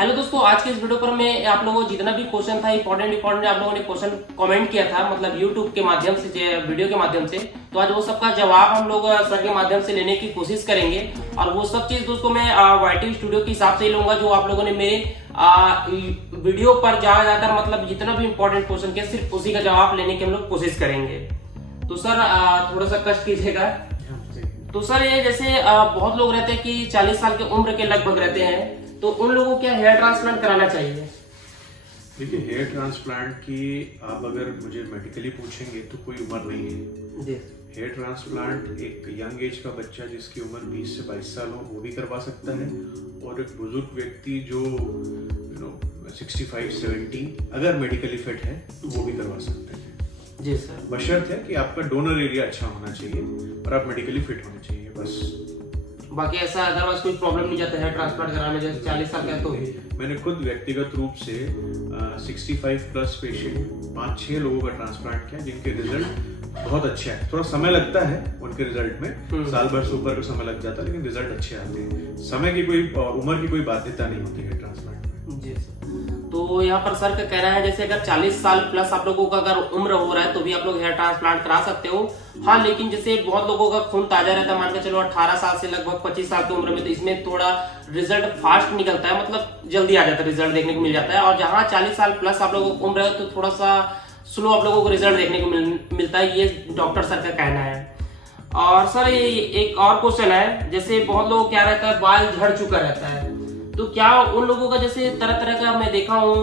Hello दोस्तों, आज के इस वीडियो पर मैं आप लोगों को जितना भी क्वेश्चन था इंपॉर्टेंट आप लोगों ने क्वेश्चन कमेंट किया था, मतलब यूट्यूब के माध्यम से, वीडियो के माध्यम से, तो आज वो सबका जवाब हम लोग सर के माध्यम से लेने की कोशिश करेंगे। और वो सब चीज दोस्तों मैं YT स्टूडियो के हिसाब से ही लूंगा जो आप लोगों ने मेरे वीडियो पर जहाँ जाकर मतलब जितना भी इंपॉर्टेंट क्वेश्चन किया सिर्फ उसी का जवाब लेने की हम लोग कोशिश करेंगे। तो सर थोड़ा सा कष्ट कीजिएगा। तो सर ये जैसे बहुत लोग रहते हैं कि 40 साल की उम्र के लगभग रहते हैं, तो उन लोगों को क्या हेयर ट्रांसप्लांट कराना चाहिए? देखिए, हेयर ट्रांसप्लांट की आप अगर मुझे मेडिकली पूछेंगे तो कोई उम्र नहीं है जी। हेयर ट्रांसप्लांट एक यंग एज का बच्चा जिसकी उम्र 20 से 22 साल हो वो भी करवा सकता है, और एक बुजुर्ग व्यक्ति जो 65-70 अगर मेडिकली फिट है तो वो भी करवा सकते हैं जी सर। बशर्त है कि आपका डोनर एरिया अच्छा होना चाहिए और आप मेडिकली फिट होने चाहिए, बस। बाकी ऐसा अदरवाइज कोई प्रॉब्लम नहीं जाता है ट्रांसप्लांट कराने, जैसे 40 साल का तो मैंने खुद व्यक्तिगत रूप से 65 प्लस पेशेंट 5-6 लोगों का ट्रांसप्लांट किया जिनके रिजल्ट बहुत अच्छे हैं। थोड़ा समय लगता है उनके रिजल्ट में, साल भर से ऊपर का समय लग जाता है, लेकिन रिजल्ट अच्छे आते हैं। समय की कोई उम्र की कोई बाध्यता नहीं होती है ट्रांसप्लांट में जी सर। तो यहाँ पर सर का कहना है जैसे अगर 40 साल प्लस आप लोगों का अगर उम्र हो रहा है तो भी आप लोग हेयर ट्रांसप्लांट करा सकते हो। हाँ, लेकिन जैसे बहुत लोगों का खून ताजा रहता है, मान के चलो 18 साल से लगभग 25 साल की उम्र में, तो इसमें थोड़ा रिजल्ट फास्ट निकलता है, मतलब जल्दी आ जाता है, रिजल्ट देखने को मिल जाता है। और जहाँ 40 साल प्लस आप लोगों की उम्र है तो थोड़ा सा स्लो आप लोगों को रिजल्ट देखने को मिलता है, ये डॉक्टर सर का कहना है। और सर ये एक और क्वेश्चन है, जैसे बहुत लोगों क्या रहता है बाल झड़ चुका रहता है, तो क्या उन लोगों का जैसे तरह तरह का मैं देखा हूँ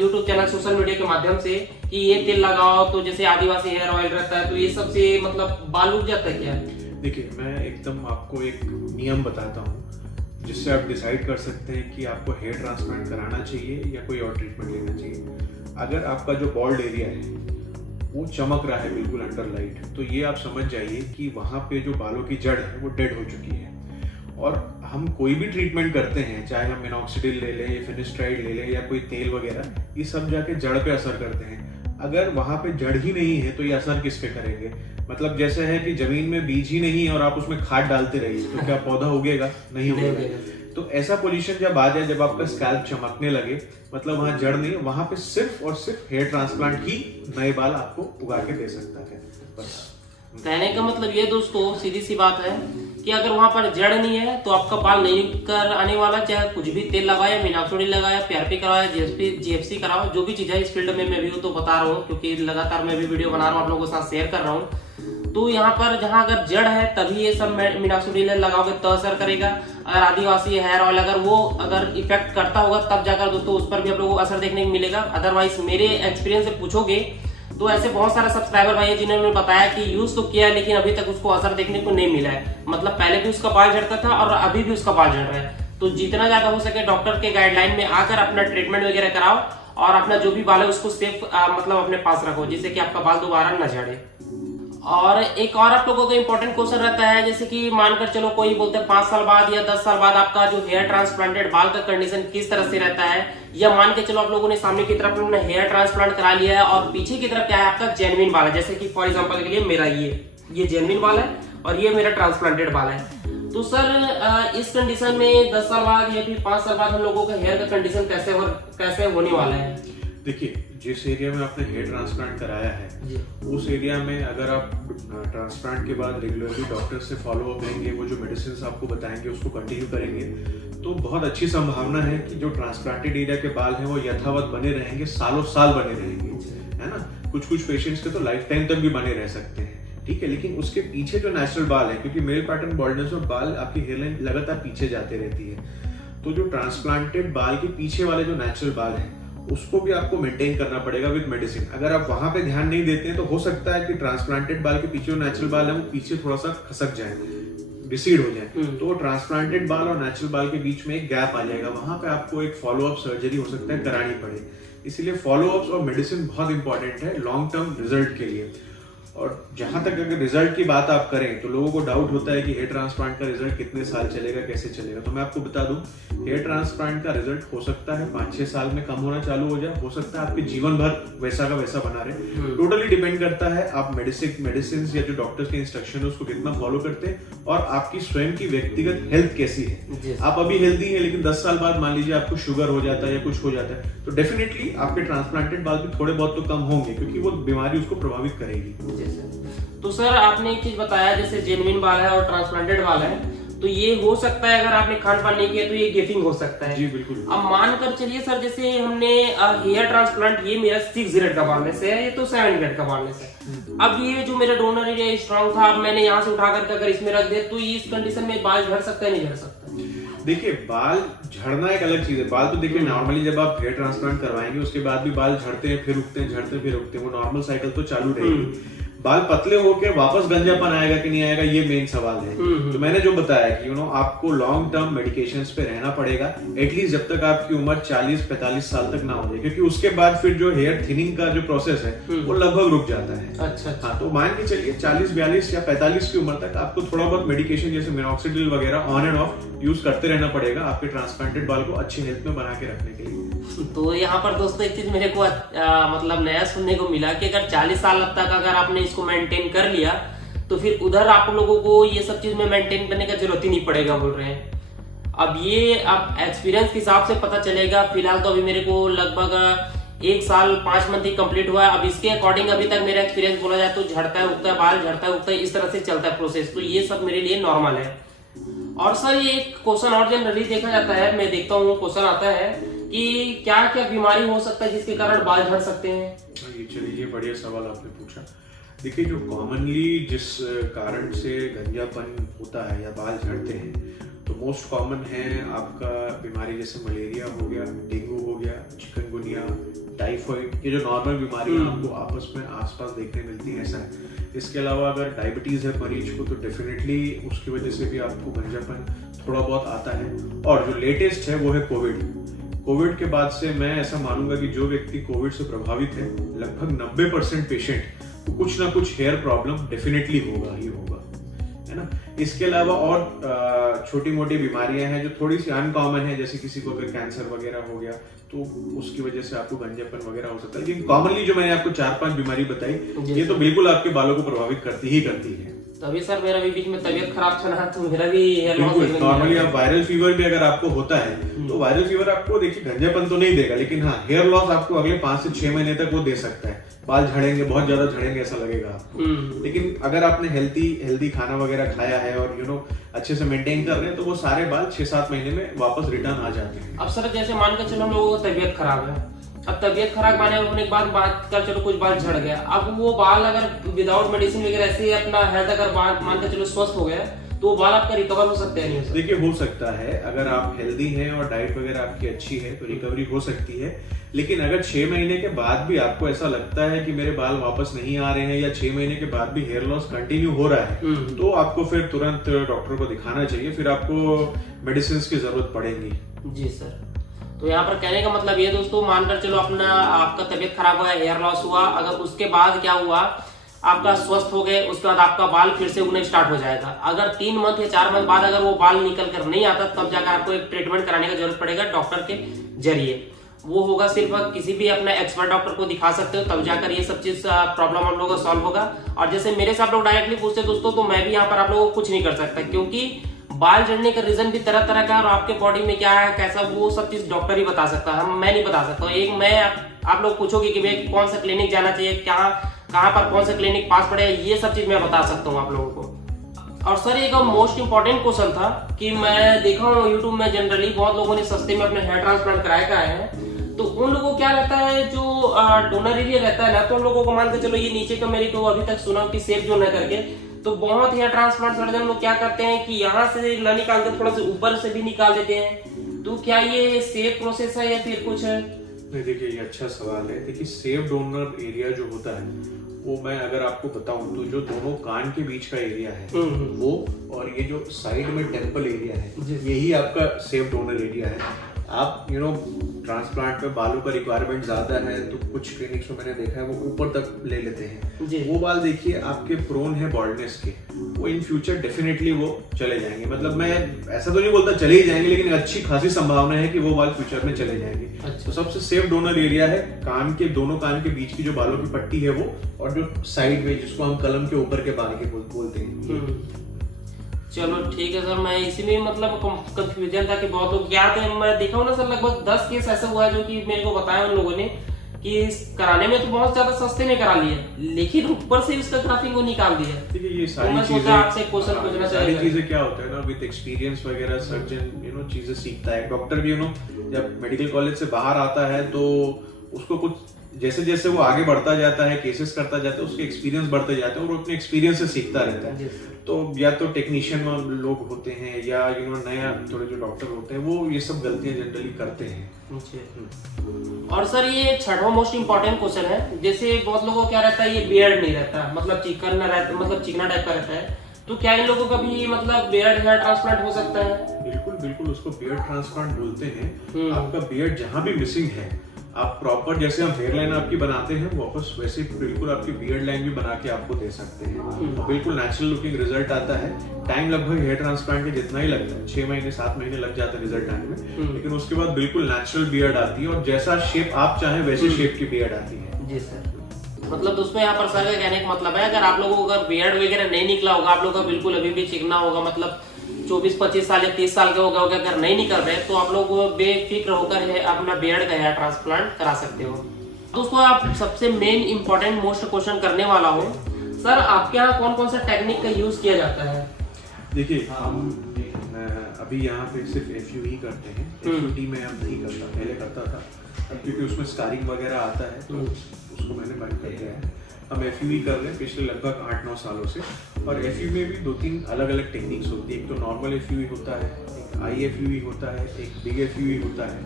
यूट्यूब चैनल सोशल मीडिया के माध्यम से कि ये तेल लगाओ तो जैसे आदिवासी हेयर ऑयल रहता है, तो ये सब से मतलब बाल उग जाता है क्या? देखिए, मैं एकदम आपको एक नियम बताता हूँ जिससे आप डिसाइड कर सकते हैं कि आपको हेयर ट्रांसप्लांट कराना चाहिए या कोई और ट्रीटमेंट लेना चाहिए। अगर आपका जो बॉल्ड एरिया है वो चमक रहा है बिल्कुल अंडर लाइट, तो ये आप समझ जाइए कि वहाँ पे जो बालों की जड़ है वो डेड हो चुकी है। और हम कोई भी ट्रीटमेंट करते हैं, चाहे हम मिनॉक्सिडिल ले लें या फिनिस्ट्राइड ले लें या कोई तेल वगैरह, ये सब जाके जड़ पे असर करते हैं। अगर वहां पे जड़ ही नहीं है तो ये असर किस पे करेंगे? मतलब जैसे है कि जमीन में बीज ही नहीं है और आप उसमें खाद डालते रहिए तो क्या पौधा उगेगा? नहीं उगेगा। तो ऐसा पोजीशन जब आ जाए, जब आपका स्कैल्प चमकने लगे, मतलब वहां जड़ नहीं है, वहां पे सिर्फ और सिर्फ हेयर ट्रांसप्लांट ही नए बाल आपको उगा के दे सकता है, बस। कहने का मतलब ये दोस्तों सीधी सी बात है कि अगर वहां पर जड़ नहीं है तो आपका बाल नहीं कर आने वाला, चाहे कुछ भी तेल लगाया, मिनॉक्सिडिल लगाया, PRP कराया, GFC कराओ, जो भी चीज है। इस फील्ड में मैं भी हूँ तो बता रहा हूँ, क्योंकि लगातार मैं भी वीडियो बना रहा हूँ, आप लोगों के साथ शेयर कर रहा हूँ। तो यहाँ पर जहाँ अगर जड़ है तभी ये सब मिनॉक्सिडिल लगाओगे तो असर करेगा। अगर आदिवासी हेयर ऑयल अगर इफेक्ट करता होगा तब जाकर दोस्तों उस पर भी आप लोगों को असर देखने को मिलेगा। अदरवाइज मेरे एक्सपीरियंस से पूछोगे तो ऐसे बहुत सारे सब्सक्राइबर भाई है जिन्होंने बताया कि यूज तो किया है लेकिन अभी तक उसको असर देखने को नहीं मिला है। मतलब पहले भी उसका बाल झड़ता था और अभी भी उसका बाल झड़ रहा है। तो जितना ज्यादा हो सके डॉक्टर के गाइडलाइन में आकर अपना ट्रीटमेंट वगैरह कराओ और अपना जो भी बाल है उसको सेफ मतलब अपने पास रखो, जिससे कि आपका बाल दोबारा न झड़े। और एक और आप लोगों का इंपॉर्टेंट क्वेश्चन रहता है, जैसे कि मानकर चलो कोई बोलते हैं 5 साल बाद या 10 साल बाद आपका जो हेयर ट्रांसप्लांटेड बाल का कंडीशन किस तरह से रहता है, या मान के चलो आप लोगों ने सामने की तरफ अपना हेयर ट्रांसप्लांट करा लिया है और पीछे की तरफ क्या है आपका जेन्युइन बाल है, जैसे कि फॉर एग्जांपल के लिए मेरा ये जेन्युइन बाल है और ये मेरा ट्रांसप्लांटेड बाल है। तो सर इस कंडीशन में 10 साल बाद या फिर 5 साल बाद हम लोगों का हेयर का कंडीशन कैसे होने वाला है? देखिए, जिस एरिया में आपने हेयर ट्रांसप्लांट कराया है उस एरिया में अगर आप ट्रांसप्लांट के बाद रेगुलरली डॉक्टर से फॉलो अप लेंगे, वो जो मेडिसिन आपको बताएंगे उसको कंटिन्यू करेंगे, तो बहुत अच्छी संभावना है कि जो ट्रांसप्लांटेड एरिया के बाल हैं वो यथावत बने रहेंगे, सालों साल बने रहेंगे, है ना। कुछ पेशेंट्स के तो लाइफ टाइम तक भी बने रह सकते हैं, ठीक है। लेकिन उसके पीछे जो नेचुरल बाल है, क्योंकि मेल पैटर्न बॉल्डनेस में बाल आपकी हेयरलाइन लगातार पीछे जाते रहती है, तो जो ट्रांसप्लांटेड बाल के पीछे वाले जो नेचुरल बाल है उसको भी आपको मेंटेन करना पड़ेगा विद मेडिसिन। अगर आप वहां पे ध्यान नहीं देते हैं तो हो सकता है कि ट्रांसप्लांटेड बाल के पीछे जो नेचुरल बाल है वो पीछे थोड़ा सा खसक जाए, डिसीड हो जाए, तो ट्रांसप्लांटेड बाल और नेचुरल बाल के बीच में एक गैप आ जाएगा, वहां पे आपको एक फॉलो अप सर्जरी हो सकता है करानी पड़े। इसीलिए फॉलो अप्स और मेडिसिन बहुत इंपॉर्टेंट है लॉन्ग टर्म रिजल्ट के लिए। और जहां तक अगर रिजल्ट की बात आप करें तो लोगों को डाउट होता है कि हेयर ट्रांसप्लांट का रिजल्ट कितने साल चलेगा, कैसे चलेगा। तो मैं आपको बता दूं, हेयर ट्रांसप्लांट का रिजल्ट हो सकता है 5-6 साल में कम होना चालू हो जाए, हो सकता है आपके जीवन भर वैसा का वैसा बना रहे। टोटली डिपेंड करता है आप मेडिसिन या जो डॉक्टर्स के इंस्ट्रक्शन है उसको कितना फॉलो करते हैं और आपकी स्वयं की व्यक्तिगत हेल्थ कैसी है। आप अभी हेल्दी है लेकिन 10 साल बाद मान लीजिए आपको शुगर हो जाता है या कुछ हो जाता है, तो डेफिनेटली आपके ट्रांसप्लांटेड बाल भी थोड़े बहुत तो कम होंगे, क्योंकि वो बीमारी उसको प्रभावित करेगी। तो सर आपने एक चीज बताया, जैसे जेन्युइन बाल है और ट्रांसप्लांटेड बाल है, तो ये हो सकता है अगर आपने खान पान नहीं किया तो ये गेफिंग हो सकता है। जी बिल्कुल। अब मानकर चलिए सर, जैसे हमने हेयर ट्रांसप्लांट, ये मेरा 6 ग्रेड का बालने से है, ये तो 7 ग्रेड का बालने से। अब ये जो मेरा डोनर एरिया स्ट्रॉन्ग था, अब मैंने यहाँ से उठा करके अगर इसमें रख दिया तो ये इस कंडीशन में बाल झड़ सकता है, नहीं झड़ सकता? देखिए, बाल झड़ना एक अलग चीज है। बाल तो देखिए नॉर्मली जब आप हेयर ट्रांसप्लांट करवाएंगे उसके बाद भी बाल झड़ते हैं, फिर उगते हैं, झड़ते हैं, फिर उगते हैं, वो नॉर्मल साइकिल तो चालू रहेगी। बाल पतले होके वापस गंजापन आएगा कि नहीं आएगा, ये मेन सवाल है। तो मैंने जो बताया कि आपको लॉन्ग टर्म मेडिकेशंस पे रहना पड़ेगा, एटलीस्ट जब तक आपकी उम्र 40-45 साल तक ना हो जाए, क्योंकि उसके बाद फिर जो हेयर थिनिंग का जो प्रोसेस है वो लगभग रुक जाता है। अच्छा। हाँ, तो मान के चलिए 40-42 या 45 की उम्र तक आपको थोड़ा बहुत मेडिकेशन जैसे मिनॉक्सिडिल वगैरह ऑन एंड ऑफ यूज करते रहना पड़ेगा आपके ट्रांसप्लांटेड बाल को अच्छी हेल्थ में बना के रखने के लिए। तो यहाँ पर दोस्तों एक चीज मेरे को मतलब नया सुनने को मिला कि अगर 40 साल तक अगर आपने इसको मेंटेन कर लिया तो फिर उधर आप लोगों को ये सब चीज में मेंटेन करने का जरूरत ही नहीं पड़ेगा, बोल रहे हैं। अब ये अब एक्सपीरियंस के हिसाब से पता चलेगा। फिलहाल तो अभी मेरे को लगभग 1 साल 5 मंथ ही कंप्लीट हुआ है। अब इसके अकॉर्डिंग अभी तक मेरा एक्सपीरियंस बोला जाए तो झड़ता है, उगता है बाल, झड़ता है, उगता है, इस तरह से चलता है प्रोसेस। तो ये सब मेरे लिए नॉर्मल है। और सर ये एक क्वेश्चन और जनरली देखा जाता है, मैं देखता हूँ क्वेश्चन आता है कि क्या क्या बीमारी हो सकता है जिसके कारण बाल झड़ सकते हैं? चलिए, ये बढ़िया सवाल आपने पूछा। देखिए, जो कॉमनली जिस कारण से गंजापन होता है या बाल झड़ते हैं, तो मोस्ट कॉमन है आपका बीमारी जैसे मलेरिया हो गया, डेंगू हो गया, चिकनगुनिया, टाइफाइड, ये जो नॉर्मल बीमारियां आपको आपस में आसपास देखने मिलती है, ऐसा है। इसके अलावा अगर डायबिटीज है मरीज को तो डेफिनेटली उसकी वजह से भी आपको गंजापन थोड़ा बहुत आता है। और जो लेटेस्ट है वो है कोविड के बाद से मैं ऐसा मानूंगा कि जो व्यक्ति कोविड से प्रभावित है, लगभग 90% पेशेंट को कुछ ना कुछ हेयर प्रॉब्लम डेफिनेटली होगा ही होगा, है ना। इसके अलावा और छोटी मोटी बीमारियां हैं जो थोड़ी सी अनकॉमन है, जैसे किसी को अगर कैंसर वगैरह हो गया तो उसकी वजह से आपको गंजापन वगैरह हो सकता है। लेकिन कॉमनली जो मैंने आपको 4-5 बीमारी बताई, ये तो बिल्कुल आपके बालों को प्रभावित करती है। तभी सर मेरा भी बीच में तबीयत खराब चला तो मेरा भी हेयर लॉस। बिल्कुल, नॉर्मली आप वायरल फीवर भी अगर आपको होता है तो वायरल फीवर आपको देखिए गंजापन तो नहीं देगा, लेकिन हाँ हेयर लॉस आपको अगले 5 से 6 महीने तक वो दे सकता है। बाल झड़ेंगे, बहुत ज्यादा झड़ेंगे ऐसा लगेगा आपको। लेकिन अगर आपने हेल्दी खाना वगैरह खाया है और अच्छे से मेंटेन कर रहे हैं तो वो सारे बाल 6-7 महीने में वापस रिटर्न आ जाते हैं। अब सर जैसे मानकर चलो हम लोगों को तबीयत खराब है, अब तबीयत खराब होने के बाद बात कर चलो कुछ बाल झड़ गया, अब वो बाल अगर विदाउट मेडिसिन वगैरह ऐसे अपना हेल्थ अगर मानकर चलो स्वस्थ हो गया तो वो बाल आपका रिकवर हो सकते हैं? नहीं, देखिए हो सकता है, अगर आप हेल्दी हैं और डाइट वगैरह आपकी अच्छी है तो रिकवरी हो सकती है। लेकिन अगर 6 महीने के बाद भी आपको ऐसा लगता है कि मेरे बाल वापस नहीं आ रहे हैं या 6 महीने के बाद भी हेयर लॉस कंटिन्यू हो रहा है तो आपको फिर तुरंत डॉक्टर को दिखाना चाहिए, फिर आपको मेडिसिन की जरूरत पड़ेगी। जी सर, तो यहाँ पर कहने का मतलब ये दोस्तों, मानकर चलो आपका तबीयत खराब हुआ, हेयर लॉस हुआ, अगर उसके बाद क्या हुआ आपका स्वस्थ हो गए, उसके बाद आपका बाल फिर से उगने स्टार्ट हो जाएगा। अगर 3 मंथ या 4 मंथ बाद अगर वो बाल निकल कर नहीं आता तब जाकर आपको एक ट्रीटमेंट कराने की जरूरत पड़ेगा डॉक्टर के जरिए। वो होगा सिर्फ किसी भी अपने एक्सपर्ट डॉक्टर को दिखा सकते हो, तब जाकर ये सब चीज प्रॉब्लम आप लोगों का सॉल्व होगा। और जैसे मेरे से आप लोग डायरेक्टली पूछते दोस्तों तो मैं भी यहाँ पर आप लोगों को कुछ नहीं कर सकता, क्योंकि बाल झड़ने का रीजन भी तरह तरह का है और आपके बॉडी में क्या है कैसा वो सब चीज डॉक्टर ही बता सकता है, मैं नहीं बता सकता। एक मैं आप लोग पूछोगे कि भाई कौन सा क्लिनिक जाना चाहिए, कहाँ पर कौन सा क्लिनिक पास पड़ेगा, ये सब चीज मैं बता सकता हूँ आप लोगों को। और सर एक मोस्ट इंपॉर्टेंट क्वेश्चन था कि मैं देखा हूँ यूट्यूब में जनरली बहुत लोगों ने सस्ते में अपने हेयर ट्रांसप्लांट कराया है, तो उन लोगों को क्या रहता है जो डोनर एरिया रहता है ना, तो उन लोगों को मान के चलो ये नीचे का मेरे को अभी तक सुना कि सेफ जोन है करके, तो बहुत हेयर ट्रांसप्लांट सर्जन लोग क्या करते हैं कि यहाँ से न निकालते थोड़ा सा ऊपर से भी निकाल देते हैं। तो क्या ये सेफ प्रोसेस है या फिर कुछ है? नहीं, देखिए ये अच्छा सवाल है। देखिए सेफ डोनर एरिया जो होता है वो मैं अगर आपको बताऊं तो जो दोनों कान के बीच का एरिया है वो, और ये जो साइड में टेम्पल एरिया है, यही आपका सेफ डोनर एरिया है। आप ट्रांसप्लांट में बालों का रिक्वायरमेंट ज्यादा है तो कुछ क्लिनिक्स में मैंने देखा है वो ऊपर तक ले लेते हैं। वो बाल देखिए आपके प्रोन है बॉल्डनेस के, वो इन फ्यूचर डेफिनेटली वो चले जाएंगे। मतलब मैं ऐसा तो नहीं बोलता चले ही जाएंगे, लेकिन अच्छी खासी संभावना है कि वो बाल फ्यूचर में चले जाएंगे। अच्छा। तो सबसे सेफ डोनर एरिया है कान के, दोनों कान के बीच की जो बालों की पट्टी है वो, और जो साइड में जिसको हम कलम के ऊपर के बाल के बोलते हैं। चलो ठीक है सर, मैं इसी में मतलब कंफ्यूजन था कि बहुत लोग क्या थे। मैं देखा हूँ ना सर, लगभग 10 केस ऐसा हुआ है जो कि मेरे को बताया उन लोगों ने कि कराने में तो बहुत ज्यादा सस्ते में करा लिया, लेकिन ऊपर से उसका ग्राफिंग को निकाल दिया। ठीक है, ये सारी चीजें आपसे क्वेश्चन पूछना चाहिए। सारी चीजें क्या होता है ना, विद एक्सपीरियंस वगैरह सर्जन चीजें सीखता है। डॉक्टर भी जब मेडिकल कॉलेज से बाहर आता है तो उसको कुछ जैसे जैसे वो आगे बढ़ता जाता है, केसेस करता जाता है, उसके एक्सपीरियंस बढ़ते जाते हैं और वो अपने एक्सपीरियंस से सीखता रहता है। तो या तो टेक्नीशियन लोग होते हैं या नया थोड़े जो डॉक्टर होते हैं वो ये सब गलतियां जनरली करते हैं। और सर ये छठवां मोस्ट इम्पोर्टेंट क्वेश्चन है, जैसे बहुत लोगों को क्या रहता है, ये बियर्ड नहीं रहता, मतलब चिकन रहता, मतलब चिकना टाइप का रहता है, तो क्या इन लोगों का भी मतलब बियर्ड हेयर ट्रांसप्लांट हो सकता है? बिल्कुल बिल्कुल, उसको बियर्ड ट्रांसप्लांट बोलते हैं। आपका बियर्ड जहाँ भी मिसिंग है, आप प्रॉपर जैसे हम हेयर लाइन आपकी बनाते हैं वापस वैसे बिल्कुल आपकी बियर्ड लाइन भी बना के आपको दे सकते हैं। बिल्कुल नेचुरल लुकिंग रिजल्ट आता है। टाइम लगभग हेयर ट्रांसप्लांट के जितना ही लगता है, 6 महीने 7 महीने लग जाता है रिजल्ट आने में, लेकिन उसके बाद बिल्कुल नेचुरल बियर्ड आती है और जैसा शेप आप चाहें वैसे शेप की बियर्ड आती है। जी सर, मतलब दोस्तों यहाँ पर सर का कहने का मतलब है, अगर आप लोगों का बियर्ड वगैरह नहीं निकला होगा, आप लोगों का बिल्कुल अभी भी चिकना होगा, मतलब 24-25 साल या 30 साल के हो गए, अगर नहीं निकल रहे तो आप लोग बेफिक्र होकर अपना बियर्ड का हेयर ट्रांसप्लांट करा सकते हो। दोस्तों आप सबसे मेन इंपॉर्टेंट मोस्ट क्वेश्चन करने वाला हूँ, सर आपके यहाँ कौन कौन सा टेक्निक का यूज किया जाता है? देखिए हम अभी यहाँ पे सिर्फ FUE करते हैं। FUT में अब नहीं करता, पहले करता था, अब क्योंकि उसमें स्कारिंग वगैरह आता है तो उसको मैंने बंद कर दिया है। हम FUE कर रहे हैं पिछले लगभग 8-9 सालों से। और FUE में भी 2-3 अलग अलग टेक्निक्स होती है। एक तो नॉर्मल FUE होता है, एक IFUE होता है, एक बिग FUE होता है।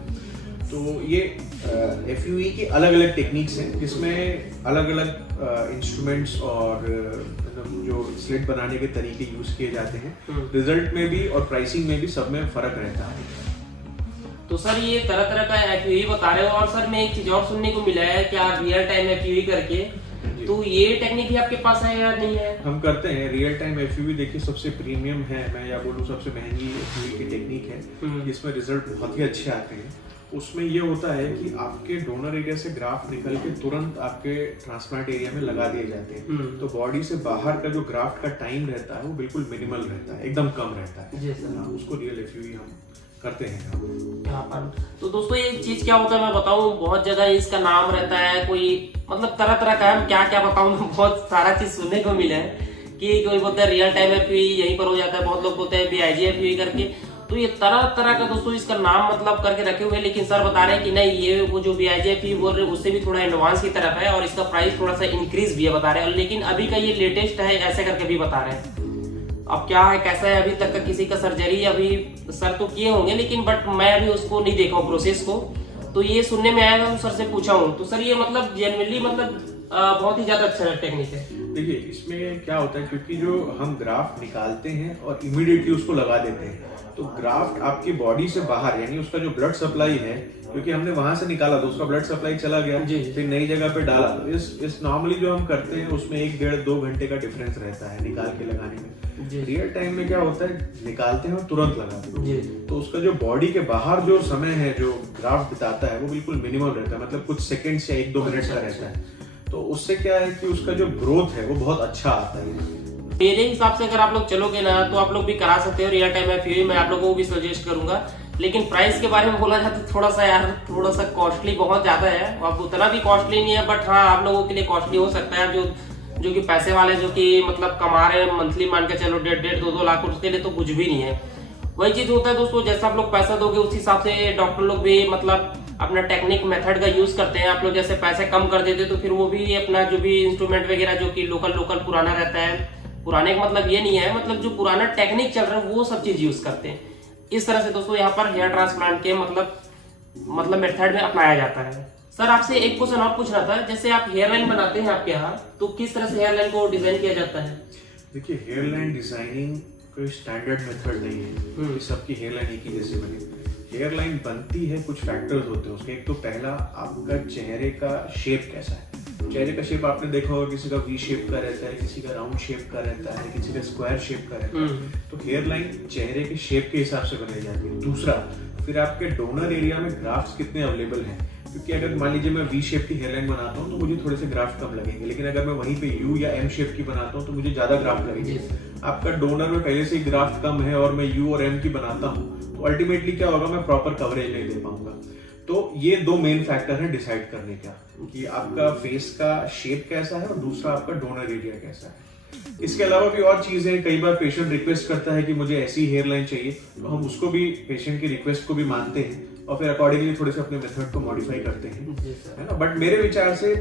तो ये FUE की अलग अलग टेक्निक्स हैं जिसमें अलग अलग इंस्ट्रूमेंट्स और जो स्लिट बनाने के तरीके यूज किए जाते हैं। रिजल्ट में भी और प्राइसिंग में भी सब में फर्क रहता है। तो सर ये तरह तरह का FUE बता रहे हो, और सर मैं एक चीज और सुनने को मिला है कि आप रियल टाइम FUE करके, तो ये टेक्निक भी आपके पास है या नहीं है? हम करते हैं रियल टाइम FUE। देखिए सबसे प्रीमियम है, मैं या बोलूँ सबसे महंगी FUE की टेक्निक है जिसमें रिजल्ट बहुत ही अच्छे आते हैं। उसमें ये होता है कि आपके डोनर एरिया से ग्राफ्ट निकल के तुरंत आपके ट्रांसप्लांट एरिया में लगा दिए जाते हैं। तो बॉडी से बाहर का जो ग्राफ्ट का टाइम रहता है वो बिल्कुल मिनिमल रहता है, एकदम कम रहता है। जी सर, उसको रियल FUE हम करते हैं यहाँ पर। तो दोस्तों ये चीज क्या होता है मैं बताऊं, बहुत जगह इसका नाम रहता है, कोई मतलब तरह तरह का है, क्या क्या बताऊं, बहुत सारा चीज सुनने को मिला है कि कोई बोलता है रियल टाइम FUE यहीं पर हो जाता है, बहुत लोग बोलते हैं BIG FUE करके। तो ये तरह तरह का दोस्तों इसका नाम मतलब करके रखे हुए हैं, लेकिन सर बता रहे हैं कि नहीं, ये वो जो BIG FUE बोल रहे हैं उससे भी थोड़ा एडवांस की तरफ है और इसका प्राइस थोड़ा सा इंक्रीज भी है बता रहे हैं, लेकिन अभी का ये लेटेस्ट है ऐसे करके भी बता रहे हैं। अब क्या है कैसा है, अभी तक का किसी का सर्जरी अभी सर तो किए होंगे, लेकिन बट मैं अभी उसको नहीं देखा हूँ प्रोसेस को, तो ये सुनने में आया था तो सर से पूछा हूँ। तो सर ये मतलब जनरली मतलब बहुत ही ज्यादा अच्छा टेक्निक है। देखिए इसमें क्या होता है, क्योंकि जो हम ग्राफ्ट निकालते हैं और इमीडिएटली उसको लगा देते हैं, तो ग्राफ्ट आपकी बॉडी से बाहर यानी उसका जो ब्लड सप्लाई है, क्योंकि हमने वहां से निकाला तो उसका ब्लड सप्लाई चला गया, फिर नई जगह पे डाला। इस नॉर्मली जो हम करते हैं उसमें 1-1.5-2 घंटे का डिफरेंस रहता है निकाल के लगाने में। रियल टाइम में क्या होता है, निकालते हैं और तुरंत लगाते हैं, तो उसका जो बॉडी के बाहर जो समय है जो ग्राफ्ट बिताता है वो बिल्कुल मिनिमम रहता है, मतलब कुछ सेकेंड्स या 1-2 मिनट का रहता है। तो उससे क्या है कि उसका जो ग्रोथ है वो बहुत अच्छा आता है। मेरे हिसाब से अगर आप लोग चलोगे ना तो आप लोग भी करा सकते हो रियल टाइम FUE, मैं आप लोगों को भी सजेस्ट करूंगा। लेकिन प्राइस के बारे में बोला जाए तो थोड़ा सा यार थोड़ा सा कॉस्टली बहुत ज्यादा है, अब उतना भी कॉस्टली नहीं है, बट हाँ आप लोगों के लिए कॉस्टली हो सकता है। जो कि पैसे वाले जो कि मतलब कमा रहे हैं मंथली, मान के चलो 1.5-2 लाख, उसके लिए तो कुछ भी नहीं है। वही चीज होता है दोस्तों, जैसा आप लोग पैसा दोगे उस हिसाब से डॉक्टर लोग भी मतलब अपना टेक्निक मेथड का यूज करते हैं। आप लोग जैसे पैसे कम कर देते तो फिर वो भी अपना जो भी इंस्ट्रूमेंट वगैरह जो कि लोकल पुराना रहता है, पुराने का मतलब ये नहीं है, मतलब जो पुराना टेक्निक चल रहा है वो सब चीज यूज करते हैं। इस तरह से दोस्तों यहाँ पर हेयर ट्रांसप्लांट के मतलब मेथड में अपनाया जाता है। सर आपसे एक क्वेश्चन और पूछना था, जैसे आप हेयर लाइन बनाते हैं आपके यहाँ, तो किस तरह से हेयर लाइन को डिजाइन किया जाता है? देखिए हेयर लाइन डिजाइनिंग कोई स्टैंडर्ड मेथड नहीं है, सबकी हेयर लाइन एक ही जैसे बने। हेयर लाइन बनती है, कुछ फैक्टर्स होते हैं उसके। एक तो पहला आपका चेहरे का शेप कैसा है। चेहरे का शेप आपने देखा होगा, किसी का वी शेप का रहता है, किसी का राउंड शेप का रहता है, किसी का स्क्वायर शेप का रहता है। तो हेयर लाइन चेहरे के शेप के हिसाब से बनाई जाती है। दूसरा, फिर आपके डोनर एरिया में ग्राफ्ट्स कितने अवेलेबल हैं, क्योंकि अगर मान लीजिए मैं वी शेप की हेयरलाइन बनाता हूँ तो मुझे थोड़े से ग्राफ्ट कम लगेंगे, लेकिन अगर मैं वहीं पे यू या एम शेप की बनाता हूँ तो मुझे ज्यादा ग्राफ्ट लगेंगे। आपका डोनर में पहले से ही ग्राफ्ट कम है और मैं यू और एम की बनाता हूँ तो अल्टीमेटली क्या होगा, मैं प्रॉपर कवरेज नहीं दे पाऊंगा। तो ये दो मेन फैक्टर है डिसाइड करने का कि आपका फेस का शेप कैसा है और दूसरा आपका डोनर एरिया कैसा है। इसके अलावा भी और चीजें, कई बार पेशेंट रिक्वेस्ट करता है कि मुझे ऐसी हेयर लाइन चाहिए, तो हम उसको भी, पेशेंट की रिक्वेस्ट को भी मानते हैं और फिर अकॉर्डिंगली थोड़े से अपने मेथड को मॉडिफाई करते हैं, है ना। बट मेरे विचार से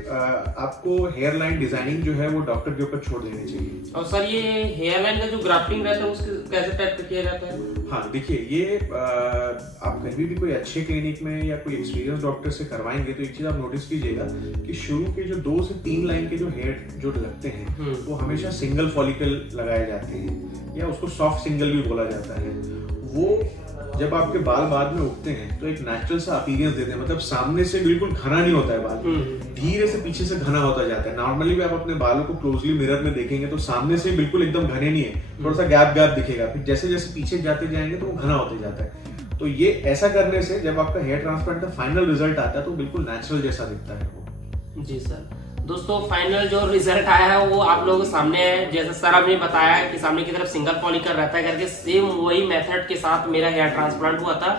आपको हेयर लाइन डिजाइनिंग जो है वो डॉक्टर के ऊपर छोड़ देनी चाहिए। और सर ये हेयर लाइन का जो ग्राफ्टिंग रहता है उसके कैसे टाइप का किया जाता है? हाँ देखिए, ये आप कहीं भी कोई अच्छे क्लिनिक में या कोई एक्सपीरियंस डॉक्टर से करवाएंगे तो एक चीज आप नोटिस कीजिएगा कि शुरू के जो 2 से 3 लाइन के जो हेयर जो लगते हैं वो हमेशा सिंगल फॉलिकल लगाए जाते हैं, या उसको सॉफ्ट सिंगल भी बोला जाता है। वो जब आपके बाल बाद में उगते हैं तो एक नेचुरल सा अपीयरेंस देते हैं, मतलब सामने से बिल्कुल घना नहीं होता है बाल, धीरे से पीछे से घना होता जाता है। नॉर्मली भी आप अपने बालों को क्लोजली मिरर में देखेंगे तो सामने से बिल्कुल एकदम घने नहीं है, थोड़ा सा गैप गैप दिखेगा, फिर जैसे जैसे पीछे जाते जाएंगे तो वो घना होते जाता है। तो ये ऐसा करने से जब आपका हेयर ट्रांसप्लांट का फाइनल रिजल्ट आता है तो बिल्कुल नेचुरल जैसा दिखता है वो। जी सर, दोस्तों फाइनल जो रिजल्ट आया है वो आप लोगों के सामने है। जैसे सर आपने बताया कि सामने की तरफ सिंगल फॉलिकल रहता है करके, सेम वही मेथड के साथ मेरा हेयर ट्रांसप्लांट हुआ था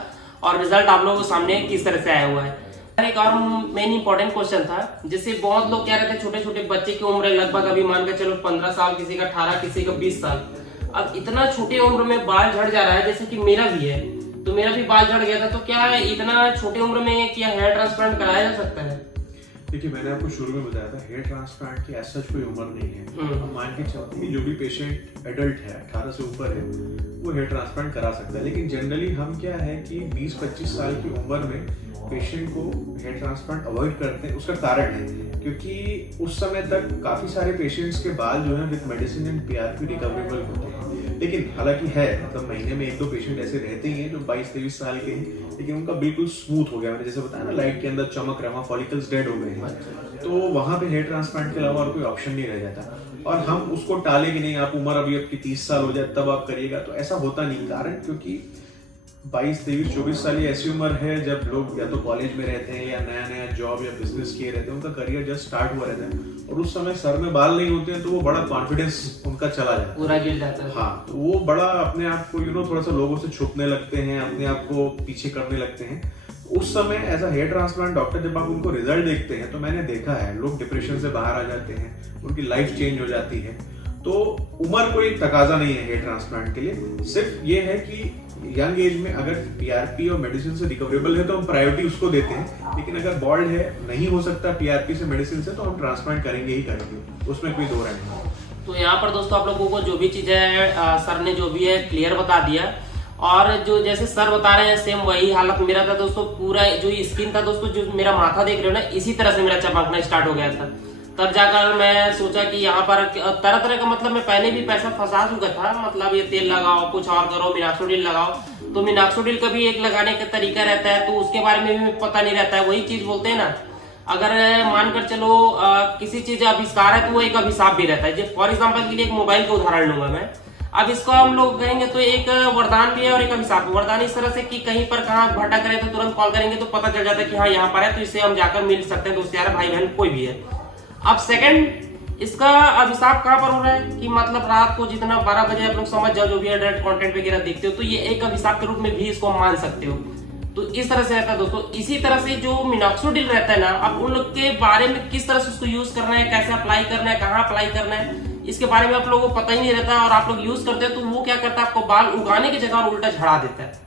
और रिजल्ट आप लोगों के सामने किस तरह से आया हुआ है। एक और मेन इंपॉर्टेंट क्वेश्चन था, जैसे बहुत लोग कह रहे थे छोटे छोटे बच्चे की उम्र लगभग अभी मान के चलो 15 साल, किसी का 18, किसी का 20 साल। अब इतना छोटे उम्र में बाल झड़ जा रहा है, जैसे कि मेरा भी है, तो मेरा भी बाल झड़ गया था। तो क्या इतना छोटे उम्र में क्या हेयर ट्रांसप्लांट कराया जा सकता है? देखिए, मैंने आपको शुरू में बताया था हेयर ट्रांसप्लांट की ऐसा कोई उम्र नहीं है। हम मान के चलते हैं कि जो भी पेशेंट एडल्ट है, 18 से ऊपर है, वो हेयर ट्रांसप्लांट करा सकता है। लेकिन जनरली हम क्या है कि 20-25 साल की उम्र में पेशेंट को हेयर ट्रांसप्लांट अवॉइड करते हैं। उसका कारण है क्योंकि उस समय तक काफी सारे पेशेंट्स के बाल जो है with medicine and PRP recoverable होते हैं। लेकिन हालांकि है, मतलब महीने में 1-2 पेशेंट ऐसे रहते ही हैं जो 22-23 साल के हैं, लेकिन उनका बिल्कुल स्मूथ हो गया, मैंने जैसे बताया ना, लाइट के अंदर चमक रहा, वहाँ फॉलिकल्स डेड हो गए हैं, तो वहां पे हेयर ट्रांसप्लांट के अलावा और कोई ऑप्शन नहीं रह जाता। और हम उसको टाले कि नहीं, आप उम्र अभी आपकी 30 साल हो जाए तब आप करिएगा, तो ऐसा होता नहीं। कारण क्योंकि 22-23-24 साल ये ऐसी उम्र है जब लोग या तो कॉलेज में रहते हैं या नया नया जॉब या बिजनेस किए रहते हैं, उनका करियर जस्ट स्टार्ट हुआ रहता है और उस समय सर में बाल नहीं होते हैं तो वो बड़ा कॉन्फिडेंस उनका चला जाता है, पूरा गिर जाता है। हाँ, तो वो बड़ा अपने आप को थोड़ा सा लोगों से छुपने लगते हैं, अपने आप को पीछे करने लगते हैं। उस समय as a hair transplant doctor जब आप उनको रिजल्ट देखते हैं तो मैंने देखा है लोग डिप्रेशन से बाहर आ जाते हैं, उनकी लाइफ चेंज हो जाती है। तो उम्र कोई तकाजा नहीं है हेयर ट्रांसप्लांट के लिए, सिर्फ ये है कि यंग एज में अगर पीआरपी और मेडिसिन से रिकवरेबल है तो हम प्रायोरिटी उसको देते हैं, लेकिन अगर बॉल्ड है, नहीं हो सकता पीआरपी से मेडिसिन से, तो हम ट्रांसप्लांट करेंगे ही करेंगे, उसमें कोई दो राय नहीं। तो यहाँ पर दोस्तों आप लोगों को जो भी चीजें सर ने जो भी है क्लियर बता दिया, और जो जैसे सर बता रहे हैं सेम वही हालत मेरा था दोस्तों। पूरा जो स्किन था दोस्तों, जो मेरा माथा देख रहे हो ना, इसी तरह से मेरा चमकना स्टार्ट हो गया था। तब जाकर मैं सोचा कि यहाँ पर तरह तरह का, मतलब मैं पहले भी पैसा फंसा चुका था, मतलब ये तेल लगाओ, कुछ और करो, मिनॉक्सिडिल लगाओ। तो मिनॉक्सिडिल का भी एक लगाने का तरीका रहता है, तो उसके बारे में भी पता नहीं रहता है। वही चीज बोलते हैं ना, अगर मानकर चलो किसी चीज आविष्कार है तो वो एक अभिशाप भी रहता है। फॉर एग्जाम्पल के लिए एक मोबाइल का उदाहरण लूंगा मैं। अब इसको हम लोग कहेंगे तो एक वरदान भी है और एक अभिशाप। वरदान इस तरह से कि कहीं पर कहाँ भटक रहे तो तुरंत कॉल करेंगे तो पता चल जाता है कि हाँ यहाँ पर है, तो इससे हम जाकर मिल सकते हैं, दोस्त यार, भाई बहन कोई भी है। अब सेकंड, इसका अभिशाप कहाँ पर हो रहा है कि मतलब रात को जितना 12 बजे आप लोग समझ जाओ, जो भी एडल्ट कंटेंट वगैरह देखते हो, तो ये एक अभिशाप के रूप में भी इसको मान सकते हो। तो इस तरह से रहता है दोस्तों। इसी तरह से जो मिनॉक्सिडिल रहता है ना, अब उन लोग के बारे में किस तरह से उसको यूज करना है, कैसे अप्लाई करना है, कहाँ अप्लाई करना है, इसके बारे में आप लोगों को पता ही नहीं रहता, और आप लोग यूज करते हैं तो वो क्या करता है, आपको बाल उगाने की जगह और उल्टा झड़ा देता है।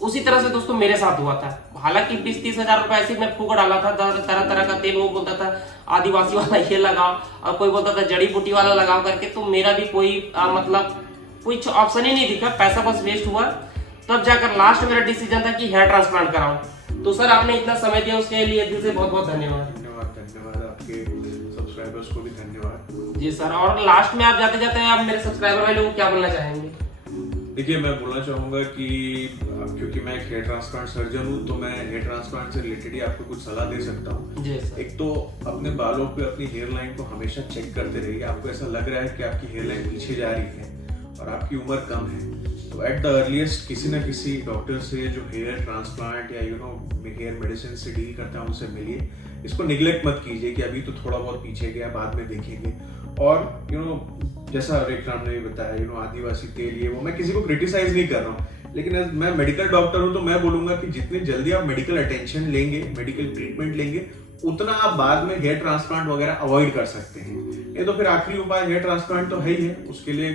उसी तरह से दोस्तों मेरे साथ हुआ था। हालांकि 20-30 हजार रुपए ऐसे मैं फूक डाला था, तरह तरह का तेल, वो बोलता था आदिवासी वाला ये लगाओ, और कोई बोलता था जड़ी बूटी वाला लगाओ करके, तो मेरा भी कोई मतलब कुछ ऑप्शन ही नहीं दिखा, पैसा बस वेस्ट हुआ। तब जाकर लास्ट मेरा डिसीजन था कि हेयर ट्रांसप्लांट कराऊं। तो सर आपने इतना समय दिया उसके लिए दिल से बहुत बहुत धन्यवाद। धन्यवाद आपके सब्सक्राइबर्स को भी धन्यवाद। जी सर, और लास्ट में आप जाते जाते आप मेरे सब्सक्राइबर वाले लोगों को क्या बोलना चाहेंगे? देखिए, मैं बोलना चाहूँगा कि क्योंकि मैं एक हेयर ट्रांसप्लांट सर्जन हूँ, तो मैं हेयर ट्रांसप्लांट से रिलेटेड ही आपको कुछ सलाह दे सकता हूँ। जी सर। एक तो अपने बालों पे अपनी हेयर लाइन को हमेशा चेक करते रहिए। आपको ऐसा लग रहा है कि आपकी हेयर लाइन पीछे जा रही है और आपकी उम्र कम है, तो एट द अर्लीस्ट किसी न किसी डॉक्टर से जो हेयर ट्रांसप्लांट या हेयर मेडिसिन से डील करता है उनसे मिलिए। इसको निगलेक्ट मत कीजिए कि अभी तो थोड़ा बहुत पीछे गया, बाद में देखेंगे। और जैसा विक्रम ने बताया, आदिवासी तेल, ये वो, मैं किसी को क्रिटिसाइज नहीं कर रहा हूँ, लेकिन मैं मेडिकल डॉक्टर हूँ तो मैं बोलूंगा कि जितनी जल्दी आप मेडिकल अटेंशन लेंगे, मेडिकल ट्रीटमेंट लेंगे, उतना आप बाद में हेयर ट्रांसप्लांट वगैरह अवॉइड कर सकते हैं। ये तो फिर आखिरी उपाय हेयर ट्रांसप्लांट तो है ही है, उसके लिए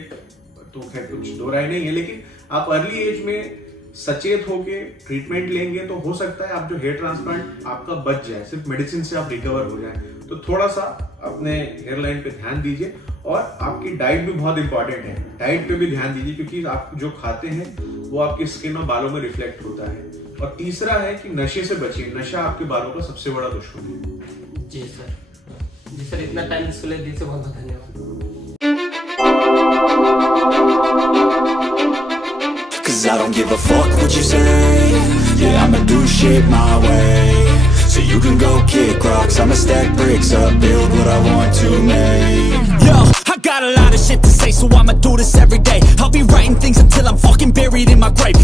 तो खैर कुछ दो राय नहीं है। लेकिन आप अर्ली एज में सचेत होके ट्रीटमेंट लेंगे तो हो सकता है आप जो हेयर ट्रांसप्लांट आपका बच जाए, सिर्फ मेडिसिन से आप रिकवर हो जाए। तो थोड़ा सा अपने हेयर लाइन पे ध्यान दीजिए, और आपकी डाइट भी बहुत इंपॉर्टेंट है। डाइट पे भी ध्यान दीजिए, क्योंकि आप जो खाते हैं वो आपकी स्किन और बालों में रिफ्लेक्ट होता है। और तीसरा है कि नशे से बचिए। नशा आपके बालों का सबसे बड़ा दुश्मन है। जी सर। जी सर, इतना टाइम इसके लिए दिल से बहुत बहुत धन्यवाद। Cause I don't give a fuck what you say. Yeah, I'ma do shit my way. So you can go kick rocks, I'ma stack bricks up, build what I want to make. Yo, I got a lot of shit to say, so I'ma do this every day. I'll be writing things until I'm fucking buried in my grave.